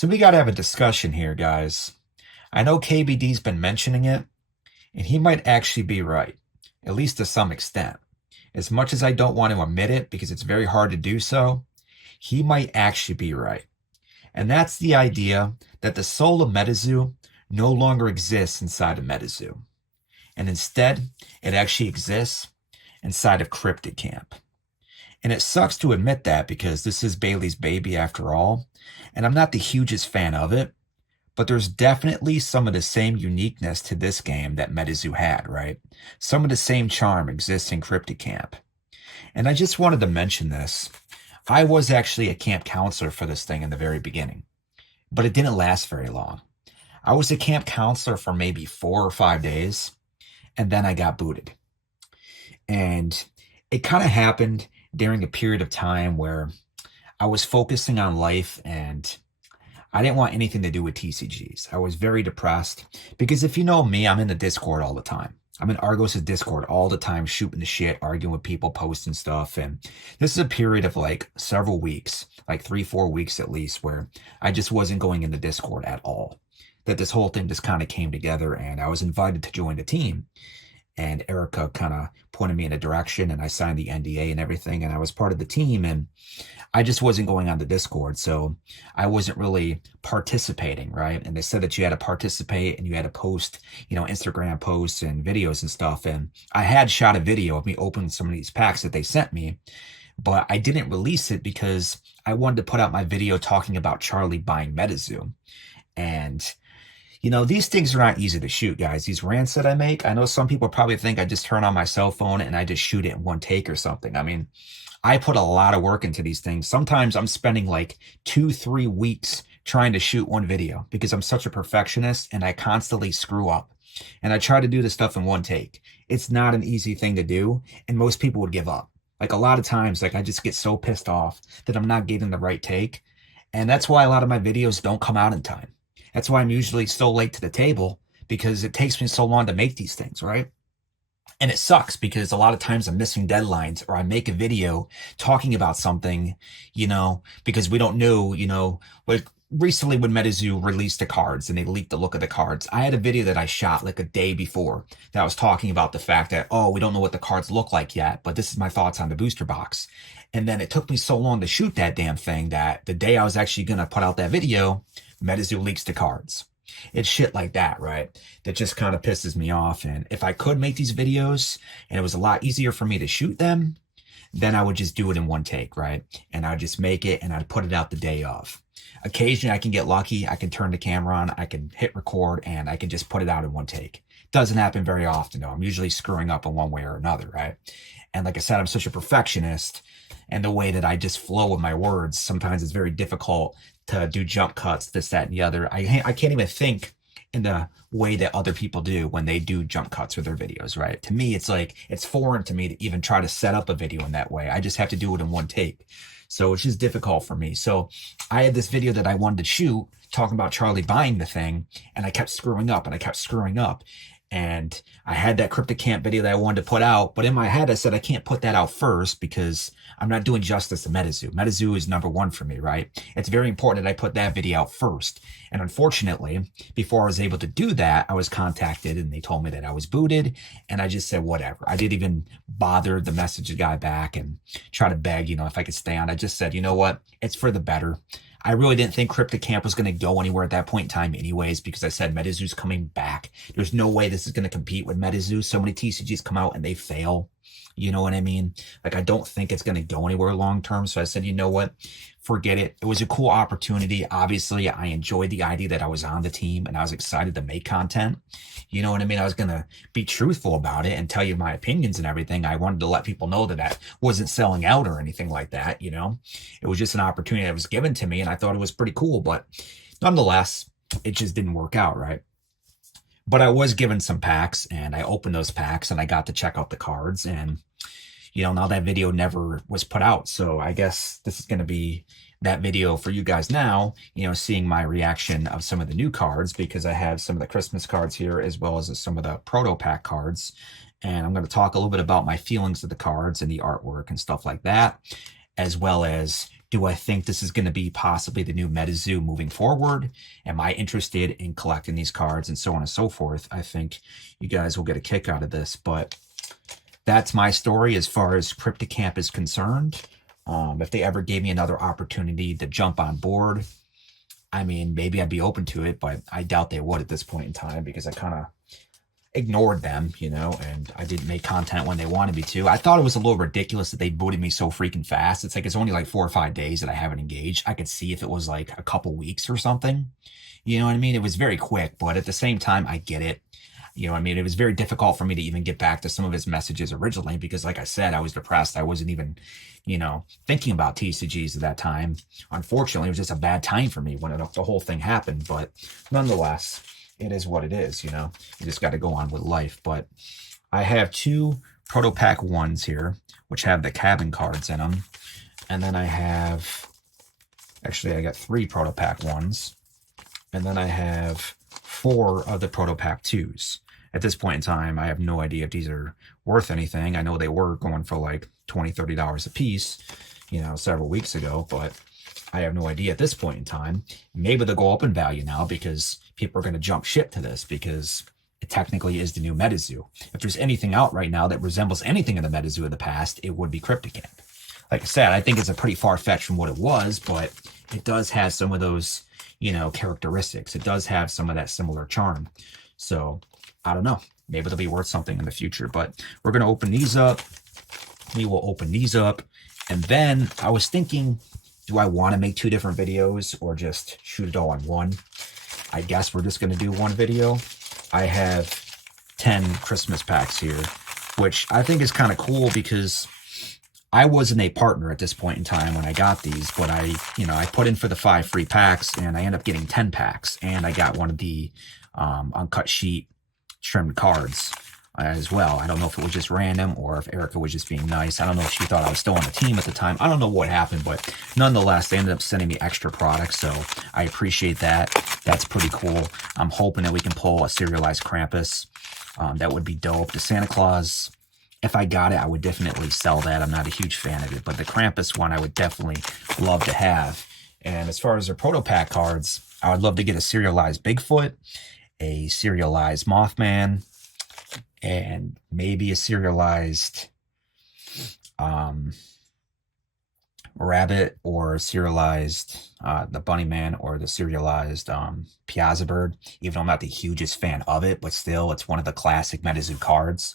So we got to have a discussion here, guys. I know KBD's been mentioning it, and he might actually be right, at least to some extent. As much as I don't want to admit it because it's very hard to do so, he might actually be right. And that's the idea that the soul of MetaZoo no longer exists inside of MetaZoo. And instead, it actually exists inside of Cryptid Camp. And it sucks to admit that because this is Bailey's baby after all, and I'm not the hugest fan of it, but there's definitely some of the same uniqueness to this game that MetaZoo had, right? Some of the same charm exists in Cryptid Camp. And I just wanted to mention this. I was actually a camp counselor for this thing in the very beginning, but it didn't last very long. I was a camp counselor for maybe 4 or 5 days, and then I got booted. And it kind of happened during a period of time where I was focusing on life and I didn't want anything to do with TCGs. I was very depressed because if you know me, I'm in the Discord all the time. I'm in Argos' Discord all the time, shooting the shit, arguing with people, posting stuff. And this is a period of like several weeks, like 3, 4 weeks at least, where I just wasn't going in the Discord at all. That this whole thing just kind of came together and I was invited to join the team. And Erica kind of pointed me in a direction and I signed the NDA and everything. And I was part of the team and I just wasn't going on the Discord. So I wasn't really participating, right? And they said that you had to participate and you had to post, Instagram posts and videos and stuff. And I had shot a video of me opening some of these packs that they sent me, but I didn't release it because I wanted to put out my video talking about Charlie buying MetaZoo. And these things are not easy to shoot, guys. These rants that I make, I know some people probably think I just turn on my cell phone and I just shoot it in one take or something. I mean, I put a lot of work into these things. Sometimes I'm spending like 2, 3 weeks trying to shoot one video because I'm such a perfectionist and I constantly screw up. And I try to do this stuff in one take. It's not an easy thing to do, and most people would give up. Like a lot of times, like I just get so pissed off that I'm not getting the right take. And that's why a lot of my videos don't come out in time. That's why I'm usually so late to the table because it takes me so long to make these things, right? And it sucks because a lot of times I'm missing deadlines or I make a video talking about something, because we don't know, like recently when MetaZoo released the cards and they leaked the look of the cards, I had a video that I shot like a day before that was talking about the fact that, oh, we don't know what the cards look like yet, but this is my thoughts on the booster box. And then it took me so long to shoot that damn thing that the day I was actually going to put out that video, MetaZoo leaks the cards. It's shit like that, right? That just kind of pisses me off. And if I could make these videos and it was a lot easier for me to shoot them, then I would just do it in one take, right? And I'd just make it and I'd put it out the day of. Occasionally I can get lucky. I can turn the camera on, I can hit record and I can just put it out in one take. Doesn't happen very often though. I'm usually screwing up in one way or another, right? And like I said, I'm such a perfectionist and the way that I just flow with my words, sometimes it's very difficult to do jump cuts, this, that, and the other. I can't even think in the way that other people do when they do jump cuts with their videos, right? To me, it's like, it's foreign to me to even try to set up a video in that way. I just have to do it in one take. So it's just difficult for me. So I had this video that I wanted to shoot talking about Charlie buying the thing, and I kept screwing up and I kept screwing up. And I had that Cryptid Camp video that I wanted to put out, but in my head I said I can't put that out first because I'm not doing justice to MetaZoo. MetaZoo is number one for me, right? It's very important that I put that video out first. And unfortunately, before I was able to do that, I was contacted and they told me that I was booted. And I just said, whatever. I didn't even bother to message the guy back and try to beg, if I could stay on. I just said, you know what? It's for the better. I really didn't think Cryptid Camp was going to go anywhere at that point in time anyways, because I said MetaZoo's coming back. There's no way this is going to compete with MetaZoo. So many TCGs come out and they fail. You know what I mean? Like, I don't think it's going to go anywhere long term. So I said, you know what? Forget it. It was a cool opportunity. Obviously, I enjoyed the idea that I was on the team and I was excited to make content. You know what I mean? I was going to be truthful about it and tell you my opinions and everything. I wanted to let people know that I wasn't selling out or anything like that. It was just an opportunity that was given to me and I thought it was pretty cool. But nonetheless, it just didn't work out, right? But I was given some packs and I opened those packs and I got to check out the cards and now that video never was put out. So I guess this is going to be that video for you guys now, seeing my reaction of some of the new cards because I have some of the Christmas cards here as well as some of the Proto pack cards. And I'm going to talk a little bit about my feelings of the cards and the artwork and stuff like that, as well as Do I think this is going to be possibly the new MetaZoo moving forward? Am I interested in collecting these cards and so on and so forth? I think you guys will get a kick out of this, but that's my story as far as Cryptid Camp is concerned. If they ever gave me another opportunity to jump on board, I mean, maybe I'd be open to it, but I doubt they would at this point in time because I kind of ignored them, you know, and I didn't make content when they wanted me to. I thought it was a little ridiculous that they booted me so freaking fast. It's like it's only like 4 or 5 days that I haven't engaged. I could see if it was like a couple weeks or something. You know what I mean? It was very quick, but at the same time, I get it. You know what I mean? It was very difficult for me to even get back to some of his messages originally because, like I said, I was depressed. I wasn't even, you know, thinking about TCGs at that time. Unfortunately, it was just a bad time for me when the whole thing happened. But nonetheless, it is what it is, you know. You just got to go on with life. But I have 2 Proto Pack 1s here, which have the cabin cards in them. And then I have, actually, I got 3 Proto Pack 1s. And then I have 4 of the Proto Pack 2s. At this point in time, I have no idea if these are worth anything. I know they were going for like $20, $30 a piece, you know, several weeks ago, but I have no idea at this point in time. Maybe they'll go up in value now because people are going to jump ship to this because it technically is the new MetaZoo. If there's anything out right now that resembles anything in the MetaZoo of the past, it would be Cryptid Camp. Like I said, I think it's a pretty far-fetched from what it was, but it does have some of those, you know, characteristics. It does have some of that similar charm. So I don't know. Maybe they'll be worth something in the future, but we're going to open these up. We will open these up. And then I was thinking, do I want to make 2 different videos or just shoot it all on one? I guess we're just going to do one video. I have 10 Christmas packs here, which I think is kind of cool because I wasn't a partner at this point in time when I got these, but I put in for the 5 free packs and I end up getting 10 packs and I got one of the uncut sheet trimmed cards as well. I don't know if it was just random or if Erica was just being nice. I don't know if she thought I was still on the team at the time. I don't know what happened, but nonetheless, they ended up sending me extra products, so I appreciate that. That's pretty cool. I'm hoping that we can pull a serialized Krampus. That would be dope. The Santa Claus, if I got it, I would definitely sell that. I'm not a huge fan of it, but the Krampus one I would definitely love to have. And as far as their Proto Pack cards, I would love to get a serialized Bigfoot, a serialized Mothman, and maybe a serialized rabbit or serialized the Bunny Man or the serialized Piazza Bird, even though I'm not the hugest fan of it, but still it's one of the classic MetaZoo cards.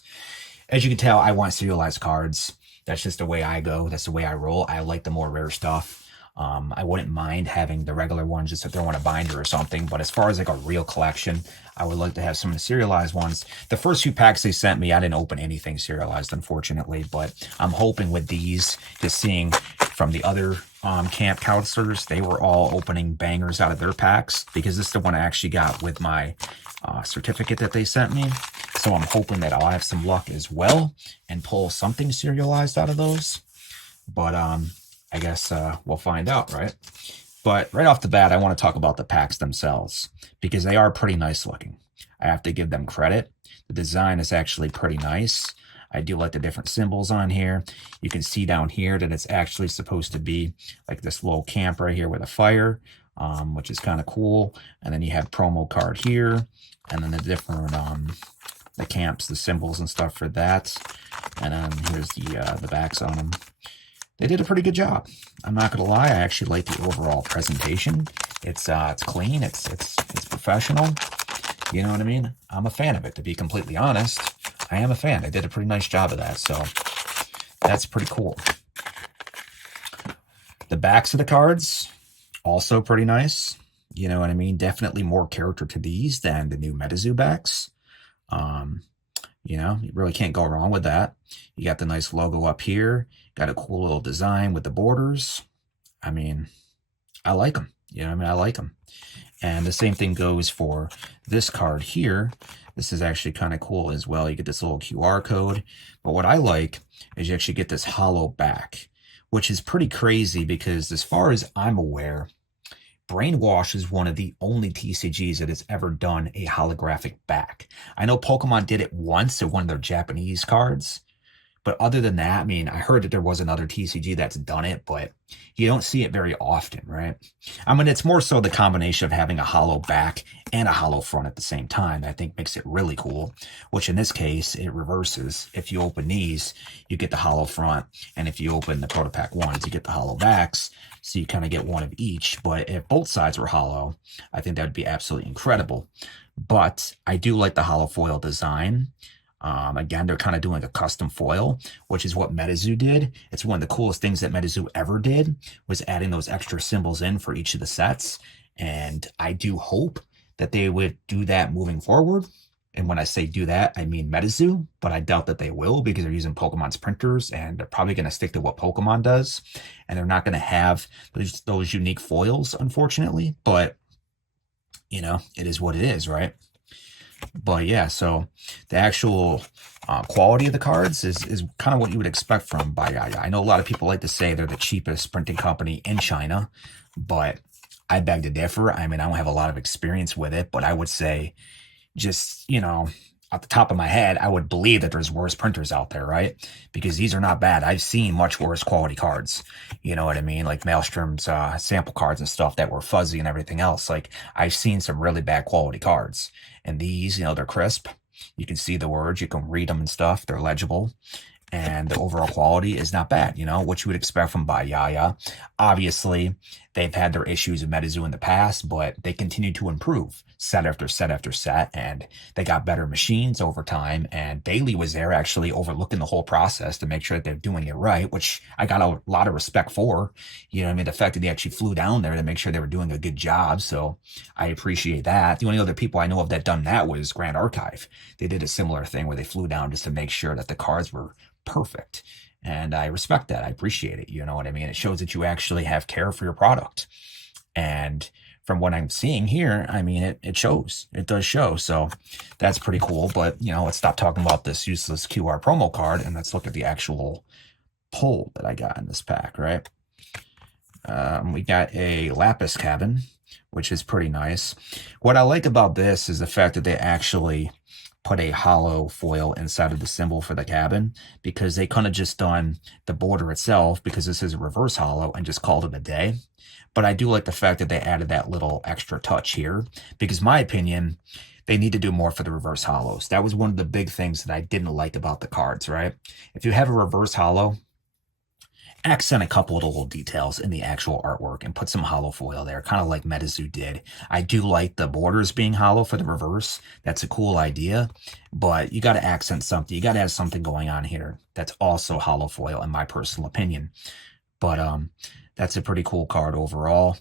As you can tell, I want serialized cards. That's just the way I go. That's the way I roll. I like the more rare stuff. I wouldn't mind having the regular ones just to throw in a binder or something. But as far as like a real collection, I would like to have some of the serialized ones. The first 2 packs they sent me, I didn't open anything serialized, unfortunately. But I'm hoping with these, just seeing from the other camp counselors, they were all opening bangers out of their packs because this is the one I actually got with my certificate that they sent me. So I'm hoping that I'll have some luck as well and pull something serialized out of those. But I guess we'll find out, right? But right off the bat, I want to talk about the packs themselves because they are pretty nice looking. I have to give them credit. The design is actually pretty nice. I do like the different symbols on here. You can see down here that it's actually supposed to be like this little camp right here with a fire, which is kind of cool. And then you have promo card here, and then the different the camps, the symbols and stuff for that. And then here's the backs on them. They did a pretty good job. I'm not gonna lie, I actually like the overall presentation. It's clean, it's professional. You know what I mean? I'm a fan of it, to be completely honest. I am a fan. They did a pretty nice job of that, so that's pretty cool. The backs of the cards, also pretty nice. You know what I mean? Definitely more character to these than the new MetaZoo backs. You know, you really can't go wrong with that. You got the nice logo up here. Got a cool little design with the borders. I mean, I like them. You know what I mean? I like them. And the same thing goes for this card here. This is actually kind of cool as well. You get this little QR code. But what I like is you actually get this hollow back, which is pretty crazy because as far as I'm aware, Brainwash is one of the only TCGs that has ever done a holographic back. I know Pokemon did it once at one of their Japanese cards, But other than that, I mean, I heard that there was another TCG that's done it, but you don't see it very often, right? I mean, it's more so the combination of having a hollow back and a hollow front at the same time that I think makes it really cool, which in this case, it reverses. If you open these, you get the hollow front, and if you open the Proto Pack ones, you get the hollow backs, so you kind of get one of each. But if both sides were hollow, I think that would be absolutely incredible. But I do like the hollow foil design. Again, they're kind of doing a custom foil, which is what MetaZoo did. It's one of the coolest things that MetaZoo ever did, was adding those extra symbols in for each of the sets. And I do hope that they would do that moving forward. And when I say do that, I mean MetaZoo, but I doubt that they will because they're using Pokemon's printers and they're probably going to stick to what Pokemon does. And they're not going to have those unique foils, unfortunately. But, you know, it is what it is, right? But yeah, so the actual quality of the cards is kind of what you would expect from Bayaya. I know a lot of people like to say they're the cheapest printing company in China, but I beg to differ. I mean, I don't have a lot of experience with it, but I would say just, you know, off the top of my head, I would believe that there's worse printers out there, right? Because these are not bad. I've seen much worse quality cards. You know what I mean? Like Maelstrom's sample cards and stuff that were fuzzy and everything else. Like I've seen some really bad quality cards. And these, you know, they're crisp. You can see the words, you can read them and stuff. They're legible. And the overall quality is not bad, you know, what you would expect from Bayaya. Obviously, they've had their issues with MetaZoo in the past, but they continue to improve set after set after set, and they got better machines over time. And Bailey was there actually overlooking the whole process to make sure that they're doing it right, which I got a lot of respect for. You know what I mean? The fact that they actually flew down there to make sure they were doing a good job. So I appreciate that. The only other people I know of that done that was Grand Archive. They did a similar thing where they flew down just to make sure that the cards were perfect. And I respect that. I appreciate it. You know what I mean? It shows that you actually have care for your product. And from what I'm seeing here, I mean, it shows. It does show. So that's pretty cool. But, you know, let's stop talking about this useless QR promo card and let's look at the actual pull that I got in this pack, right? We got a Lapis Cabin, which is pretty nice. What I like about this is the fact that they actually put a hollow foil inside of the symbol for the cabin, because they kind of just done the border itself, because this is a reverse hollow, and just called it a day. But I do like the fact that they added that little extra touch here, because my opinion, they need to do more for the reverse hollows. That was one of the big things that I didn't like about the cards, right? If you have a reverse hollow, accent a couple of the little details in the actual artwork and put some hollow foil there, kind of like MetaZoo did. I do like the borders being hollow for the reverse. That's a cool idea, but you got to accent something. You got to have something going on here that's also hollow foil, in my personal opinion. But that's a pretty cool card overall.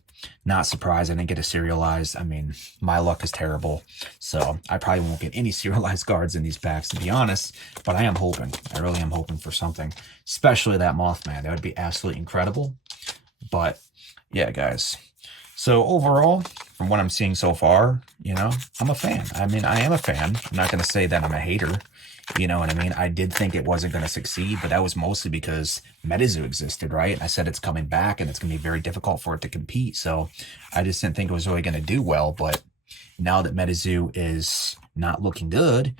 Not surprised I didn't get a serialized. I mean, my luck is terrible, so I probably won't get any serialized cards in these packs, to be honest. But I am hoping. I really am hoping for something, especially that Mothman. That would be absolutely incredible. But yeah, guys. So overall, from what I'm seeing so far, you know, I'm a fan. I mean, I am a fan. I'm not going to say that I'm a hater. You know what I mean? I did think it wasn't going to succeed, but that was mostly because MetaZoo existed, right? I said it's coming back and it's going to be very difficult for it to compete. So I just didn't think it was really going to do well. But now that MetaZoo is not looking good,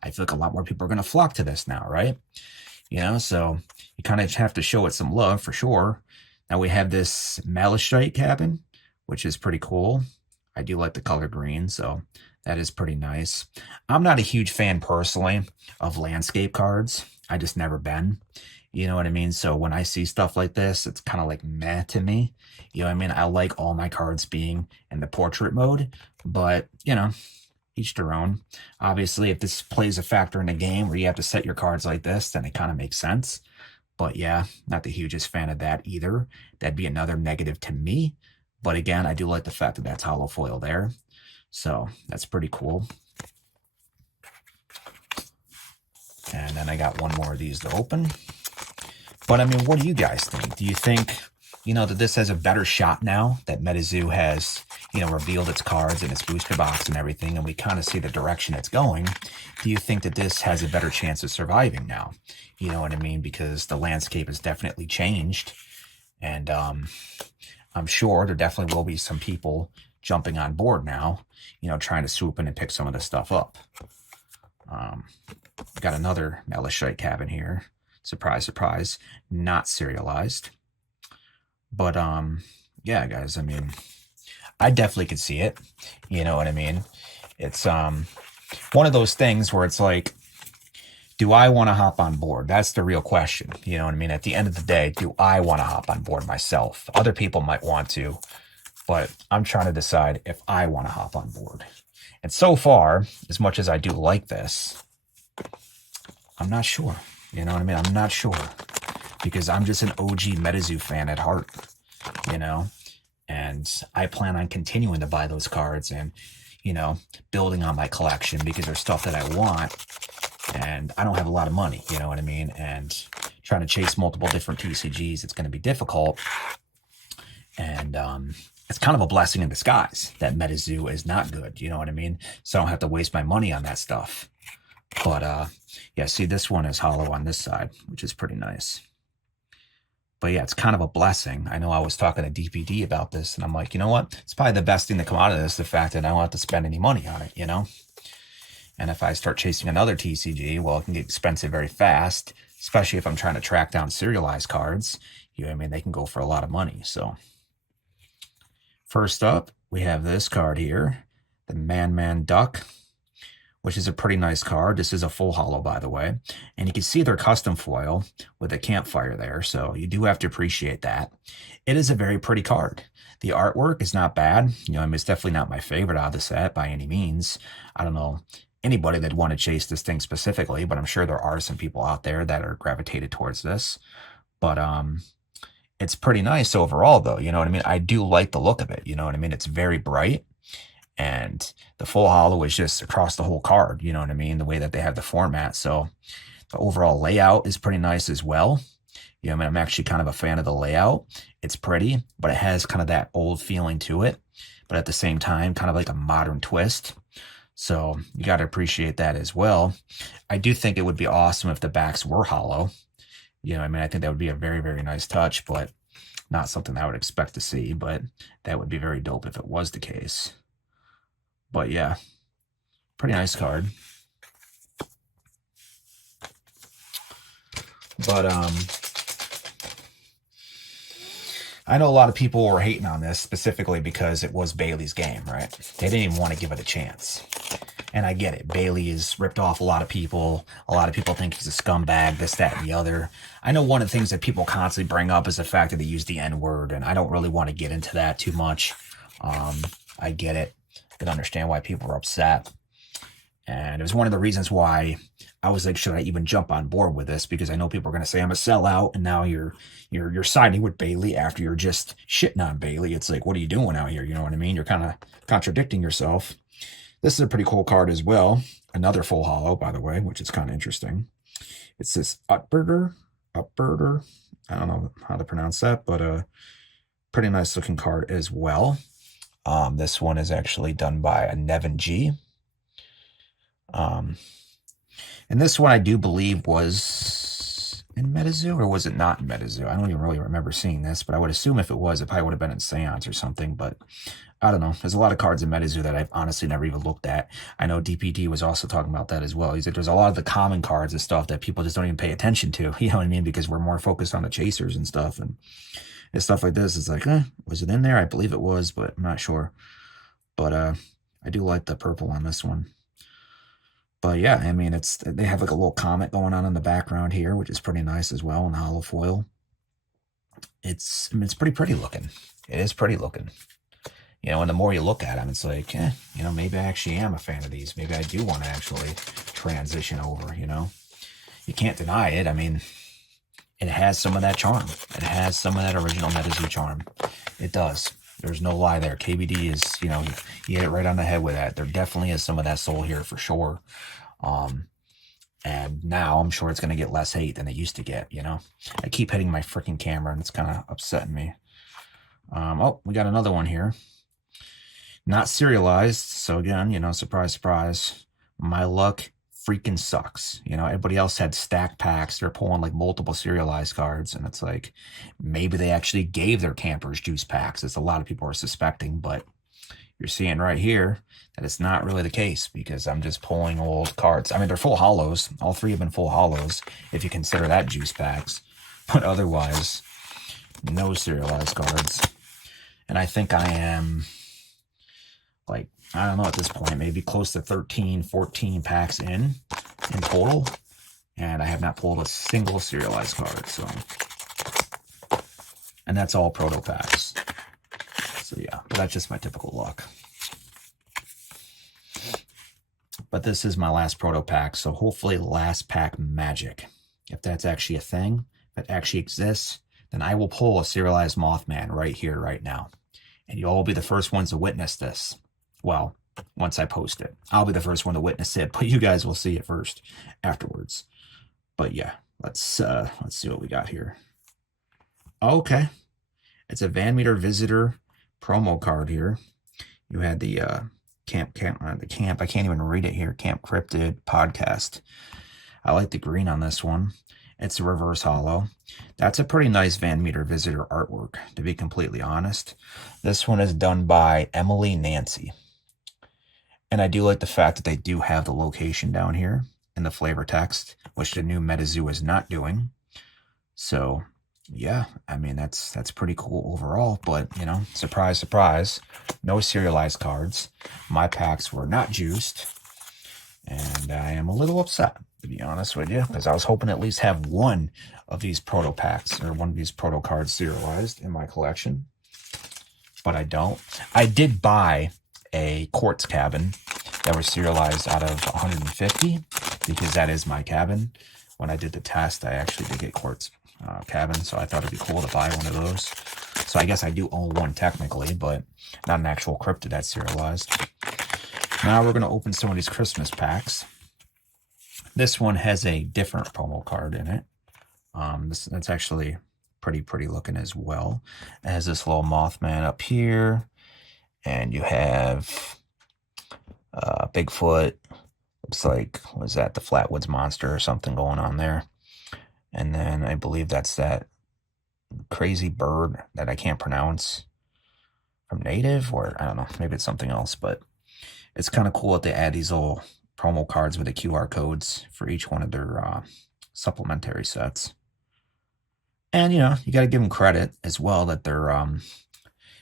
I feel like a lot more people are going to flock to this now, right? You know, so you kind of have to show it some love for sure. Now we have this Malachite cabin, which is pretty cool. I do like the color green, so that is pretty nice. I'm not a huge fan personally of landscape cards. I just never been. You know what I mean? So when I see stuff like this, it's kind of like meh to me. You know what I mean? I like all my cards being in the portrait mode, but you know, each their own. Obviously, if this plays a factor in a game where you have to set your cards like this, then it kind of makes sense. But yeah, not the hugest fan of that either. That'd be another negative to me. But again, I do like the fact that that's hollow foil there. So that's pretty cool. And then I got one more of these to open. But I mean, what do you guys think? Do you think, you know, that this has a better shot now that MetaZoo has, you know, revealed its cards and its booster box and everything, and we kind of see the direction it's going? Do you think that this has a better chance of surviving now? You know what I mean? Because the landscape has definitely changed. And I'm sure there definitely will be some people jumping on board now, you know, trying to swoop in and pick some of this stuff up. Got another Malachite cabin here. Surprise, surprise, not serialized. But yeah, guys, I mean, I definitely could see it. You know what I mean? It's one of those things where it's like, do I want to hop on board? That's the real question. You know what I mean? At the end of the day, do I want to hop on board myself? Other people might want to, but I'm trying to decide if I want to hop on board. And so far, as much as I do like this, I'm not sure. You know what I mean? I'm not sure because I'm just an OG MetaZoo fan at heart, you know? And I plan on continuing to buy those cards and, you know, building on my collection because there's stuff that I want and I don't have a lot of money, you know what I mean? And trying to chase multiple different TCGs, it's going to be difficult. And it's kind of a blessing in disguise that MetaZoo is not good, you know what I mean? So I don't have to waste my money on that stuff. But yeah, see, this one is hollow on this side, which is pretty nice. But yeah, it's kind of a blessing. I know I was talking to DPD about this, and I'm like, you know what? It's probably the best thing to come out of this, the fact that I don't have to spend any money on it, you know? And if I start chasing another TCG, well, it can get expensive very fast, especially if I'm trying to track down serialized cards. You know what I mean? They can go for a lot of money. So first up, we have this card here, the Man Duck, which is a pretty nice card. This is a full holo, by the way. And you can see their custom foil with a campfire there, so you do have to appreciate that. It is a very pretty card. The artwork is not bad. You know, I mean, it's definitely not my favorite out of the set by any means. I don't know anybody that want to chase this thing specifically, but I'm sure there are some people out there that are gravitated towards this. But it's pretty nice overall, though. You know what I mean? I do like the look of it. You know what I mean? It's very bright. And the full holo is just across the whole card, you know what I mean? The way that they have the format. So the overall layout is pretty nice as well. You know, I mean, I'm actually kind of a fan of the layout. It's pretty, but it has kind of that old feeling to it, but at the same time, kind of like a modern twist. So you got to appreciate that as well. I do think it would be awesome if the backs were hollow. You know, I mean, I think that would be a very, very nice touch, but not something I would expect to see, but that would be very dope if it was the case. But yeah, pretty nice card. But I know a lot of people were hating on this specifically because it was Bailey's game, right? They didn't even want to give it a chance. And I get it. Bailey has ripped off a lot of people. A lot of people think he's a scumbag, this, that, and the other. I know one of the things that people constantly bring up is the fact that they use the N-word, and I don't really want to get into that too much. I get it. I can understand why people are upset. And it was one of the reasons why I was like, should I even jump on board with this? Because I know people are going to say I'm a sellout, and now you're siding with Bailey after you're just shitting on Bailey. It's like, what are you doing out here? You know what I mean? You're kind of contradicting yourself. This is a pretty cool card as well. Another full holo, by the way, which is kind of interesting. It's this Upbirder. I don't know how to pronounce that, but a pretty nice looking card as well. This one is actually done by a Nevin G. And this one I do believe was in MetaZoo, or was it not in MetaZoo? I don't even really remember seeing this, but I would assume if it was, it probably would have been in Seance or something, but I don't know. There's a lot of cards in MetaZoo that I've honestly never even looked at. I know DPD was also talking about that as well. He's like, there's a lot of the common cards and stuff that people just don't even pay attention to, you know what I mean? Because we're more focused on the chasers and stuff, and stuff like this. It's like, was it in there? I believe it was, but I'm not sure. But I do like the purple on this one. But yeah, I mean, they have like a little comet going on in the background here, which is pretty nice as well in hollow foil. It's pretty pretty looking. It is pretty looking. You know, and the more you look at them, it's like, you know, maybe I actually am a fan of these. Maybe I do want to actually transition over, you know. You can't deny it. I mean, it has some of that charm. It has some of that original MetaZoo charm. It does. There's no lie there. KBD is, you know, you hit it right on the head with that. There definitely is some of that soul here for sure. And now I'm sure it's going to get less hate than it used to get, you know. I keep hitting my freaking camera, and it's kind of upsetting me. Oh, we got another one here. Not serialized. So again, you know, surprise, surprise. My luck freaking sucks. You know, everybody else had stack packs. They're pulling like multiple serialized cards, and it's like maybe they actually gave their campers juice packs, as a lot of people are suspecting, but you're seeing right here that it's not really the case because I'm just pulling old cards. I mean, they're full hollows. All three have been full hollows if you consider that juice packs. But otherwise, no serialized cards. And I think I am, like, I don't know at this point, maybe close to 13, 14 packs in total. And I have not pulled a single serialized card. So, and that's all proto packs. So yeah, but that's just my typical luck. But this is my last proto pack, so hopefully last pack magic. If that's actually a thing, if it actually exists, then I will pull a serialized Mothman right here, right now. And you'll all be the first ones to witness this. Well, once I post it. I'll be the first one to witness it, but you guys will see it first afterwards. But yeah, let's see what we got here. Okay. It's a Van Meter Visitor promo card here. You had the camp, I can't even read it here. Camp Cryptid podcast. I like the green on this one. It's a reverse hollow. That's a pretty nice Van Meter Visitor artwork, to be completely honest. This one is done by Emily Nancy. And I do like the fact that they do have the location down here in the flavor text, which the new MetaZoo is not doing. So yeah, I mean, that's pretty cool overall, but you know, surprise, surprise, no serialized cards. My packs were not juiced, and I am a little upset, to be honest with you, because I was hoping to at least have one of these proto packs or one of these proto cards serialized in my collection, but I don't. I did buy a quartz cabin that was serialized out of 150 because that is my cabin. When I did the test, I actually did get quartz cabin, so I thought it'd be cool to buy one of those. So I guess I do own one technically, but not an actual cryptid that's serialized. Now we're going to open some of these Christmas packs. This one has a different promo card in it. That's actually pretty looking as well. It has this little Mothman up here, and you have Bigfoot. Looks like, was that the Flatwoods Monster or something going on there? And then I believe that's that crazy bird that I can't pronounce from Native, or I don't know, maybe it's something else, but it's kind of cool that they add these little promo cards with the QR codes for each one of their supplementary sets. And, you know, you got to give them credit as well that they're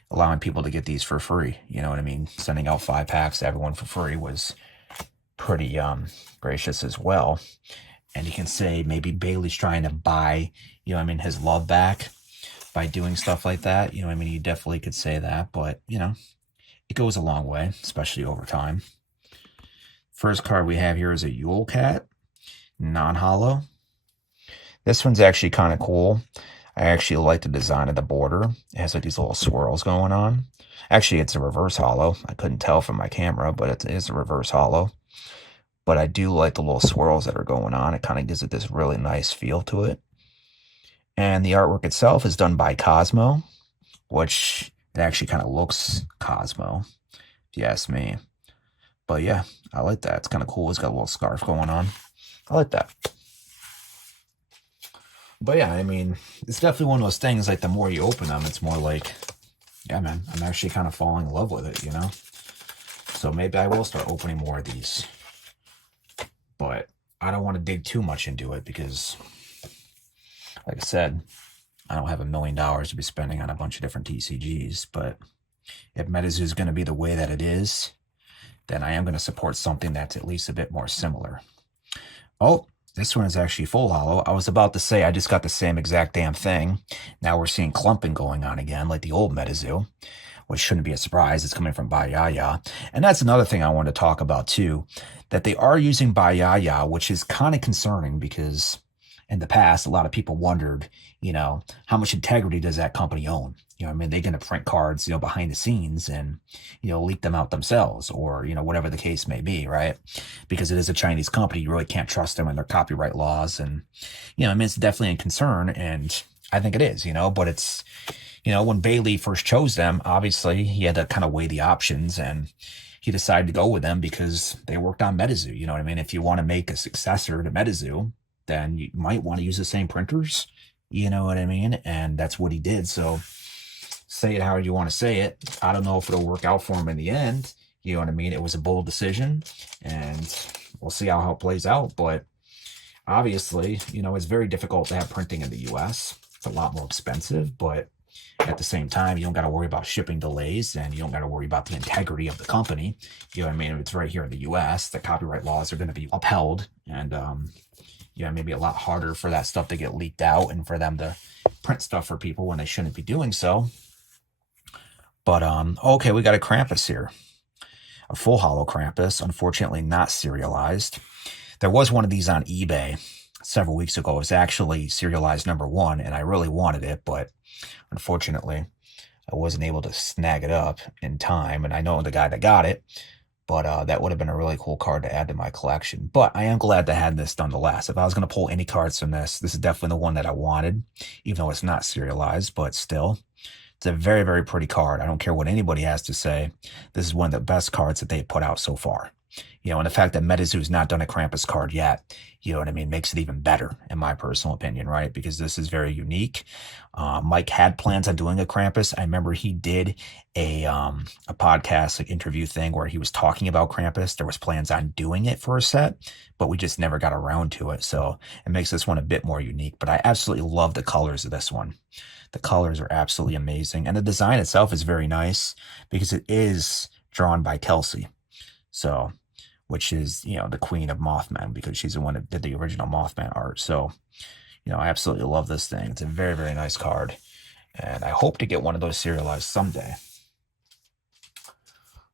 allowing people to get these for free. You know what I mean? Sending out 5 packs to everyone for free was pretty gracious as well. And you can say maybe Bailey's trying to buy, you know what I mean, his love back by doing stuff like that. You know what I mean? You definitely could say that, but, you know, it goes a long way, especially over time. First card we have here is a Yule Cat, non-hollow. This one's actually kind of cool. I actually like the design of the border. It has like these little swirls going on. Actually, it's a reverse hollow. I couldn't tell from my camera, but it is a reverse hollow. But I do like the little swirls that are going on. It kind of gives it this really nice feel to it. And the artwork itself is done by Cosmo, which it actually kind of looks Cosmo, if you ask me. But yeah, I like that. It's kind of cool. It's got a little scarf going on. I like that. But yeah, I mean, it's definitely one of those things, like the more you open them, it's more like, yeah, man, I'm actually kind of falling in love with it, you know? So maybe I will start opening more of these. But I don't want to dig too much into it because, like I said, I don't have $1 million to be spending on a bunch of different TCGs. But if MetaZoo is going to be the way that it is, then I am going to support something that's at least a bit more similar. Oh, this one is actually full hollow. I was about to say I just got the same exact damn thing. Now we're seeing clumping going on again, like the old MetaZoo, which shouldn't be a surprise. It's coming from Bayaya. And that's another thing I wanted to talk about too, that they are using Bayaya, which is kind of concerning because in the past, a lot of people wondered, you know, how much integrity does that company own? You know, I mean, they're going to print cards, you know, behind the scenes and, you know, leak them out themselves or, you know, whatever the case may be, right? Because it is a Chinese company. You really can't trust them and their copyright laws. And, you know, I mean, it's definitely a concern. And I think it is, you know, but it's, you know, when Bailey first chose them, obviously he had to kind of weigh the options and he decided to go with them because they worked on MetaZoo. You know what I mean? If you want to make a successor to MetaZoo, then you might want to use the same printers. You know what I mean? And that's what he did. So say it how you want to say it. I don't know if it'll work out for him in the end. You know what I mean? It was a bold decision, and we'll see how it plays out. But obviously, you know, it's very difficult to have printing in the US. It's a lot more expensive, but at the same time, you don't got to worry about shipping delays, and you don't got to worry about the integrity of the company. You know what I mean? If it's right here in the US, the copyright laws are going to be upheld, and yeah, maybe a lot harder for that stuff to get leaked out and for them to print stuff for people when they shouldn't be doing so. But okay, we got a Krampus here. A full hollow Krampus, unfortunately not serialized. There was one of these on eBay several weeks ago. It was actually serialized #1, and I really wanted it, but unfortunately, I wasn't able to snag it up in time. And I know the guy that got it, but that would have been a really cool card to add to my collection. But I am glad to have this nonetheless. If I was going to pull any cards from this is definitely the one that I wanted, even though it's not serialized, but still. It's a very, very pretty card. I don't care what anybody has to say. This is one of the best cards that they've put out so far. You know, and the fact that MetaZoo's not done a Krampus card yet, you know what I mean, makes it even better, in my personal opinion, right? Because this is very unique. Mike had plans on doing a Krampus. I remember he did a podcast, like interview thing where he was talking about Krampus. There was plans on doing it for a set, but we just never got around to it. So it makes this one a bit more unique. But I absolutely love the colors of this one. The colors are absolutely amazing. And the design itself is very nice because it is drawn by Kelsey. So, which is, you know, the queen of Mothman, because she's the one that did the original Mothman art. So, you know, I absolutely love this thing. It's a very, very nice card. And I hope to get one of those serialized someday.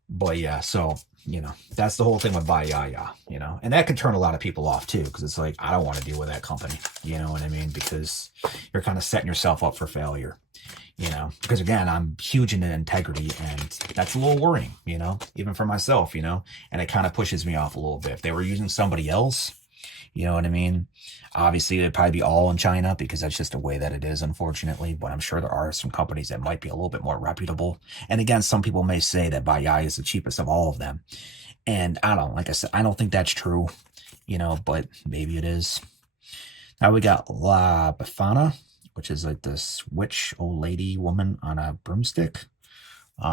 But yeah, so, you know, that's the whole thing with Bayaya, you know, and that can turn a lot of people off too, because it's like, I don't want to deal with that company, you know what I mean? Because you're kind of setting yourself up for failure, you know, because again, I'm huge into integrity, and that's a little worrying, you know, even for myself, you know, and it kind of pushes me off a little bit. If they were using somebody else, you know what I mean? Obviously, it'd probably be all in China because that's just the way that it is, unfortunately. But I'm sure there are some companies that might be a little bit more reputable. And again, some people may say that Bayai is the cheapest of all of them. And I don't, like I said, I don't think that's true, you know, but maybe it is. Now we got La Befana, which is like this witch old lady woman on a broomstick.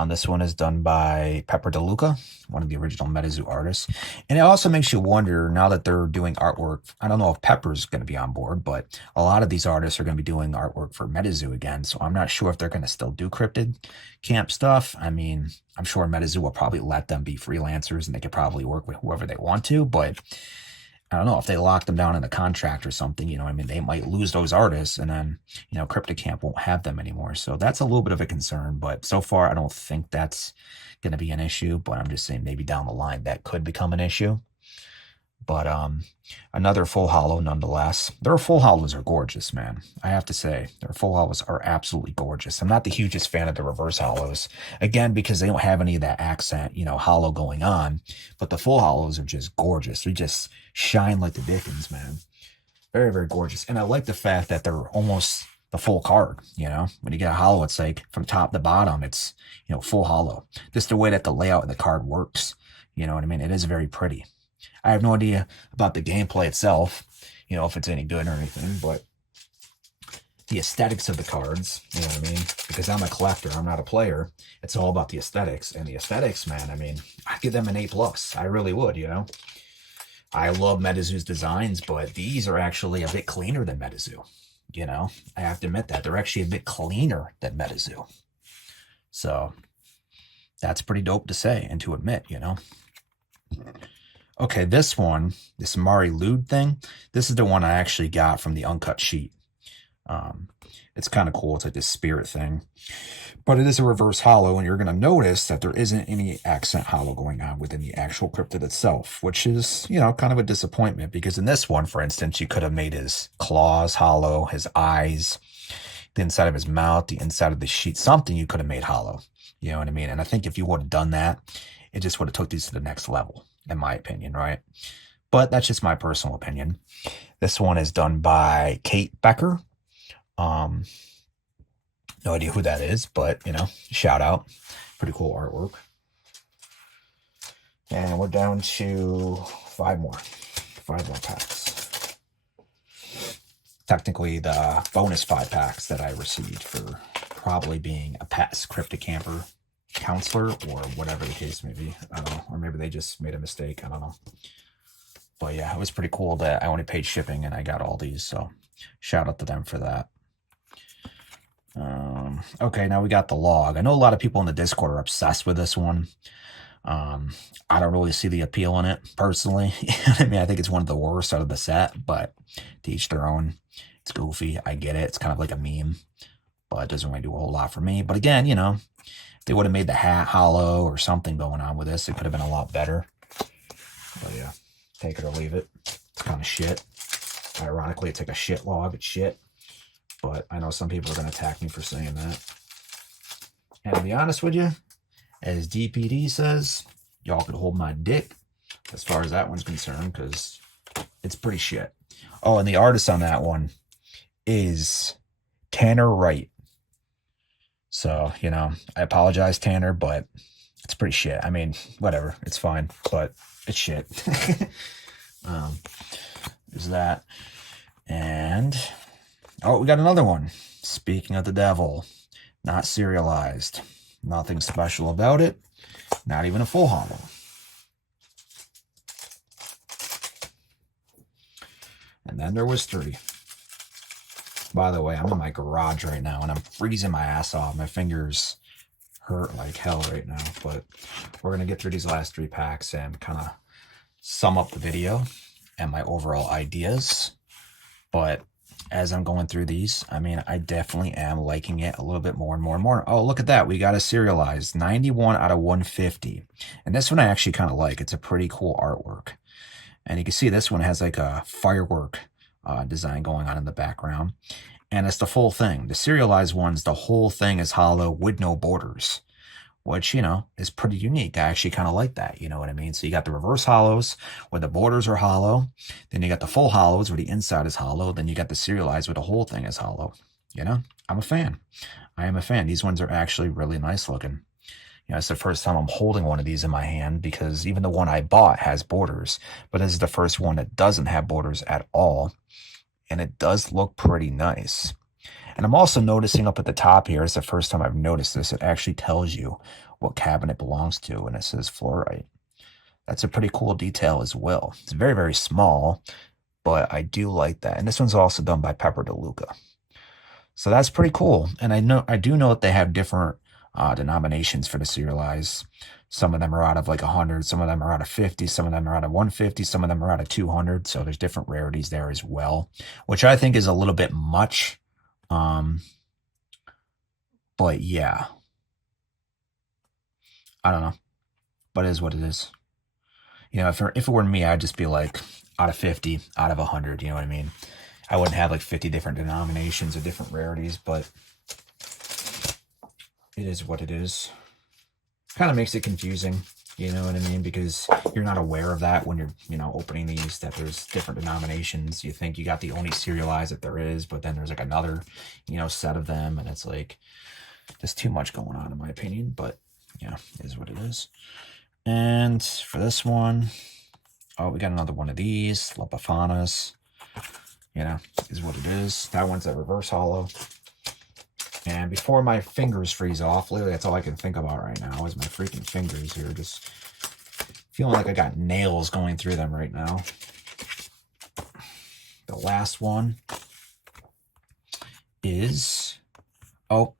This one is done by Pepper DeLuca, one of the original MetaZoo artists. And it also makes you wonder, now that they're doing artwork, I don't know if Pepper's going to be on board, but a lot of these artists are going to be doing artwork for MetaZoo again. So I'm not sure if they're going to still do Cryptid Camp stuff. I mean, I'm sure MetaZoo will probably let them be freelancers and they could probably work with whoever they want to, but I don't know if they lock them down in a contract or something, you know, I mean, they might lose those artists, and then, you know, Cryptid Camp won't have them anymore. So that's a little bit of a concern, but so far I don't think that's going to be an issue, but I'm just saying maybe down the line that could become an issue. But another full hollow nonetheless. Their full hollows are gorgeous, man. I have to say, their full hollows are absolutely gorgeous. I'm not the hugest fan of the reverse hollows, again, because they don't have any of that accent, you know, hollow going on. But the full hollows are just gorgeous. They just shine like the dickens, man. Very, very gorgeous. And I like the fact that they're almost the full card, you know. When you get a hollow, it's like from top to bottom, it's, you know, full hollow. Just the way that the layout of the card works, you know what I mean? It is very pretty. I have no idea about the gameplay itself, you know, if it's any good or anything, but the aesthetics of the cards, you know what I mean? Because I'm a collector, I'm not a player. It's all about the aesthetics. And the aesthetics, man, I mean, I'd give them an A+. I really would, you know? I love MetaZoo's designs, but these are actually a bit cleaner than MetaZoo, you know? I have to admit that. They're actually a bit cleaner than MetaZoo. So that's pretty dope to say and to admit, you know? Okay, this one, this Mari Lude thing, this is the one I actually got from the uncut sheet. It's kind of cool. It's like this spirit thing. But it is a reverse hollow, and you're going to notice that there isn't any accent hollow going on within the actual cryptid itself, which is, you know, kind of a disappointment, because in this one, for instance, you could have made his claws hollow, his eyes, the inside of his mouth, the inside of the sheet, something you could have made hollow. You know what I mean? And I think if you would have done that, it just would have took these to the next level, in my opinion, right? But that's just my personal opinion. This one is done by Kate Becker. No idea who that is, but, you know, shout out. Pretty cool artwork. And we're down to 5 more packs. Technically, the bonus 5 packs that I received for probably being a past Cryptid Camper counselor or whatever the case may be. I don't know. Or maybe they just made a mistake. I don't know. But yeah, it was pretty cool that I only paid shipping and I got all these. So shout out to them for that. Okay, now we got the log. I know a lot of people in the Discord are obsessed with this one. I don't really see the appeal in it personally. I mean, I think it's one of the worst out of the set, but to each their own. It's goofy. I get it. It's kind of like a meme, but it doesn't really do a whole lot for me. But again, you know, if they would have made the hat hollow or something going on with this, it could have been a lot better. But yeah, take it or leave it. It's kind of shit. Ironically, it's like a shit log. It's shit. But I know some people are going to attack me for saying that. And to be honest with you, as DPD says, y'all could hold my dick as far as that one's concerned, because it's pretty shit. Oh, and the artist on that one is Tanner Wright. So, you know, I apologize, Tanner, but it's pretty shit. I mean, whatever. It's fine, but it's shit. There's that. And, oh, we got another one. Speaking of the devil, not serialized. Nothing special about it. Not even a full hollow. And then there was 3. By the way, I'm in my garage right now, and I'm freezing my ass off. My fingers hurt like hell right now. But we're going to get through these last 3 packs and kind of sum up the video and my overall ideas. But as I'm going through these, I mean, I definitely am liking it a little bit more and more and more. Oh, look at that. We got a serialized 91 out of 150. And this one I actually kind of like. It's a pretty cool artwork. And you can see this one has like a firework design going on in the background. And it's the full thing. The serialized ones, the whole thing is hollow with no borders, which, you know, is pretty unique. I actually kind of like that. You know what I mean? So you got the reverse hollows where the borders are hollow. Then you got the full hollows where the inside is hollow. Then you got the serialized where the whole thing is hollow. You know, I'm a fan. I am a fan. These ones are actually really nice looking. You know, it's the first time I'm holding one of these in my hand, because even the one I bought has borders, but this is the first one that doesn't have borders at all. And it does look pretty nice. And I'm also noticing up at the top here, it's the first time I've noticed this, it actually tells you what cabinet belongs to, and it says fluorite. That's a pretty cool detail as well. It's very, very small, but I do like that. And this one's also done by Pepper DeLuca. So that's pretty cool. And I do know that they have different denominations for the serialized. Some of them are out of like 100, some of them are out of 50, some of them are out of 150, some of them are out of 200. So there's different rarities there as well, which I think is a little bit much. But yeah, I don't know, but it is what it is. You know, if it were me, I'd just be like out of 50, out of 100, you know what I mean? I wouldn't have like 50 different denominations of different rarities, but it is what it is. Kind of makes it confusing, you know what I mean? Because you're not aware of that when you're, you know, opening these, that there's different denominations. You think you got the only serialized that there is, but then there's like another, you know, set of them, and it's like there's too much going on in my opinion, but yeah, it is what it is. And for this one, oh, we got another one of these, Lepifanas, you know, is what it is. That one's a reverse hollow. And before my fingers freeze off, literally that's all I can think about right now is my freaking fingers here. Just feeling like I got nails going through them right now. The last one is, oh,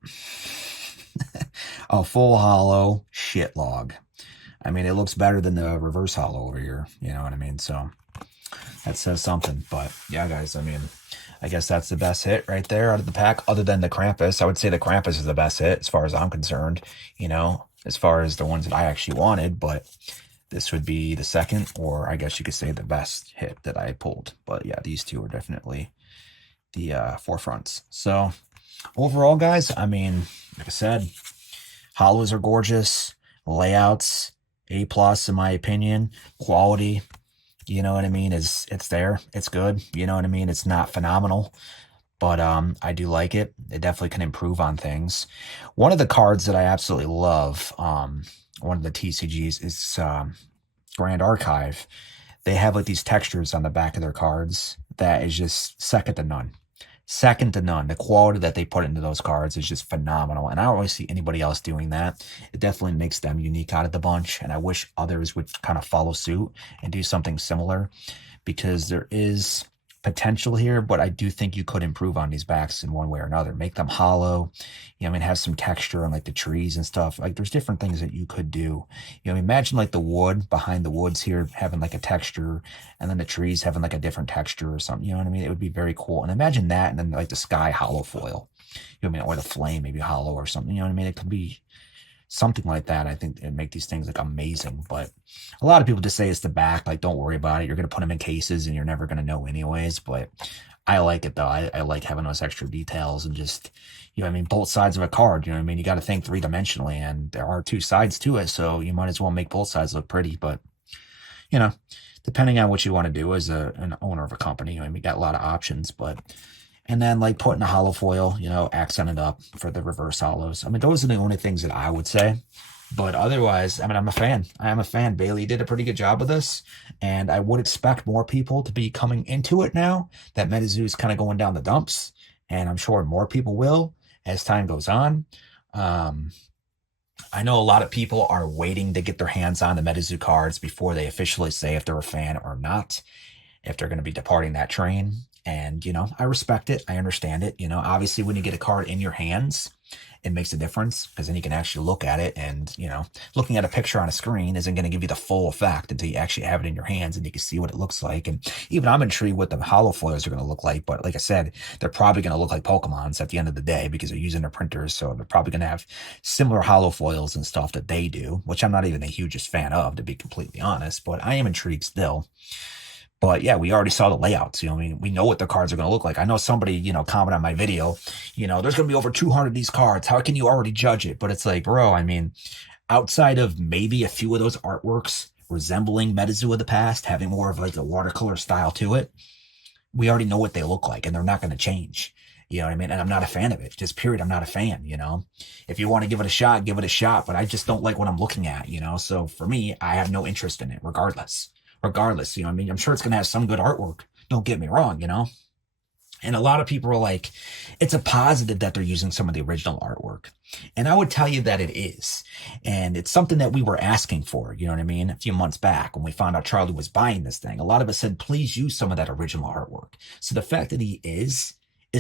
a full hollow shit log. I mean, it looks better than the reverse hollow over here. You know what I mean? So that says something. But yeah, guys, I mean, I guess that's the best hit right there out of the pack, other than the Krampus. I would say the Krampus is the best hit as far as I'm concerned, you know, as far as the ones that I actually wanted. But this would be the second, or I guess you could say the best hit that I pulled. But yeah, these two are definitely the forefronts. So overall, guys, I mean, like I said, hollows are gorgeous. Layouts, A+ in my opinion. Quality, you know what I mean, it's there. It's good. You know what I mean? It's not phenomenal, but I do like it. It definitely can improve on things. One of the cards that I absolutely love, one of the TCGs is Grand Archive. They have like these textures on the back of their cards that is just second to none. second to none. The quality that they put into those cards is just phenomenal, and I don't really see anybody else doing that. It definitely makes them unique out of the bunch, and I wish others would kind of follow suit and do something similar, because there is potential here, but I do think you could improve on these backs in one way or another. Make them hollow, I mean, have some texture on like the trees and stuff. Like there's different things that you could do. Imagine like the wood behind the woods here having like a texture, and then the trees having like a different texture or something. You know what I mean? It would be very cool. And imagine that, and then like the sky hollow foil. Or the flame maybe hollow or something. You know what I mean? It could be something like that. I think it'd make these things like amazing. But a lot of people just say it's the back, like don't worry about it, you're going to put them in cases and you're never going to know anyways. But I like it though. I like having those extra details, and just both sides of a card, you got to think three-dimensionally, and there are two sides to it, so you might as well make both sides look pretty. But you know depending on what you want to do as an owner of a company, you got a lot of options. But and then like putting a hollow foil, accented up for the reverse hollows. Those are the only things that I would say. But otherwise, I'm a fan. I am a fan. Bailey did a pretty good job of this, and I would expect more people to be coming into it now that MetaZoo is kind of going down the dumps, and I'm sure more people will as time goes on. I know a lot of people are waiting to get their hands on the MetaZoo cards before they officially say if they're a fan or not, if they're going to be departing that train. And, I respect it. I understand it. Obviously, when you get a card in your hands, it makes a difference, because then you can actually look at it, and, looking at a picture on a screen isn't going to give you the full effect until you actually have it in your hands and you can see what it looks like. And even I'm intrigued what the hollow foils are going to look like. But like I said, they're probably going to look like Pokemons at the end of the day, because they're using their printers. So they're probably going to have similar hollow foils and stuff that they do, which I'm not even the hugest fan of, to be completely honest. But I am intrigued still. But yeah, we already saw the layouts. We know what the cards are going to look like. I know somebody, comment on my video, there's going to be over 200 of these cards. How can you already judge it? But it's like, bro, outside of maybe a few of those artworks resembling MetaZoo of the past, having more of like a watercolor style to it, we already know what they look like, and they're not going to change. You know what I mean? And I'm not a fan of it. Just period. I'm not a fan, If you want to give it a shot, give it a shot. But I just don't like what I'm looking at, So for me, I have no interest in it regardless. I'm sure it's going to have some good artwork. Don't get me wrong, And a lot of people are like, it's a positive that they're using some of the original artwork. And I would tell you that it is. And it's something that we were asking for, a few months back when we found out Charlie was buying this thing. A lot of us said, please use some of that original artwork. So the fact that he is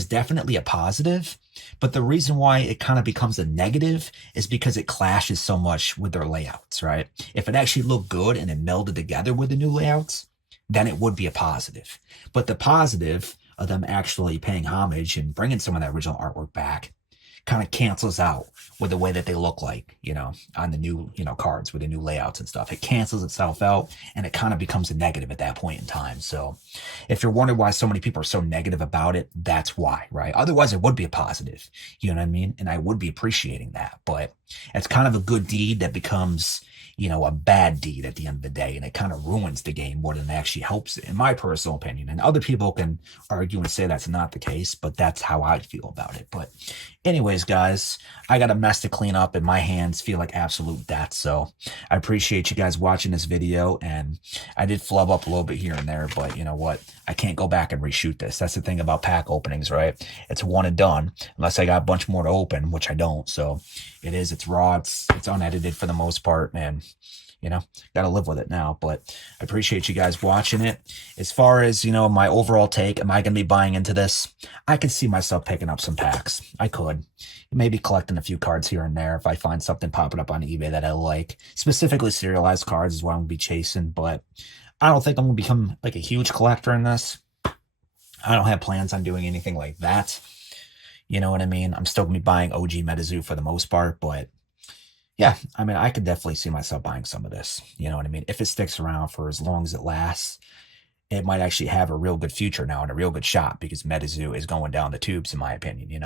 definitely a positive. But the reason why it kind of becomes a negative is because it clashes so much with their layouts, right? If it actually looked good and it melded together with the new layouts, then it would be a positive. But the positive of them actually paying homage and bringing some of that original artwork back kind of cancels out with the way that they look like, on the new, cards with the new layouts and stuff. It cancels itself out, and it kind of becomes a negative at that point in time. So if you're wondering why so many people are so negative about it, that's why, right? Otherwise, it would be a positive, And I would be appreciating that. But it's kind of a good deed that becomes, a bad deed at the end of the day, and it kind of ruins the game more than it actually helps it, in my personal opinion. And other people can argue and say that's not the case, but that's how I feel about it. But anyways, guys, I got a mess to clean up, and my hands feel like absolute death. So I appreciate you guys watching this video, and I did flub up a little bit here and there, but you know what? I can't go back and reshoot this. That's the thing about pack openings, right? It's one and done, unless I got a bunch more to open, which I don't. So it's raw, it's unedited for the most part, and got to live with it now. But I appreciate you guys watching it. As far as, my overall take, am I going to be buying into this? I could see myself picking up some packs. I could. Maybe collecting a few cards here and there if I find something popping up on eBay that I like. Specifically, serialized cards is what I'm going to be chasing, but I don't think I'm going to become like a huge collector in this. I don't have plans on doing anything like that. You know what I mean? I'm still going to be buying OG MetaZoo for the most part, but yeah, I could definitely see myself buying some of this. You know what I mean? If it sticks around for as long as it lasts, it might actually have a real good future now and a real good shot, because MetaZoo is going down the tubes, in my opinion,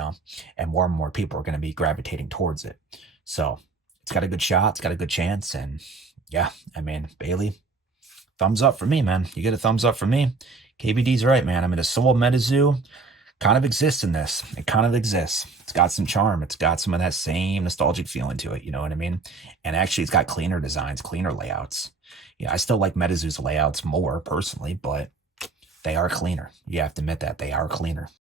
and more people are going to be gravitating towards it. So it's got a good shot. It's got a good chance. And yeah, Bailey, thumbs up for me, man. You get a thumbs up for me. KBD's right, man. The soul of MetaZoo kind of exists in this. It kind of exists. It's got some charm. It's got some of that same nostalgic feeling to it. You know what I mean? And actually, it's got cleaner designs, cleaner layouts. Yeah, I still like MetaZoo's layouts more personally, but they are cleaner. You have to admit that they are cleaner.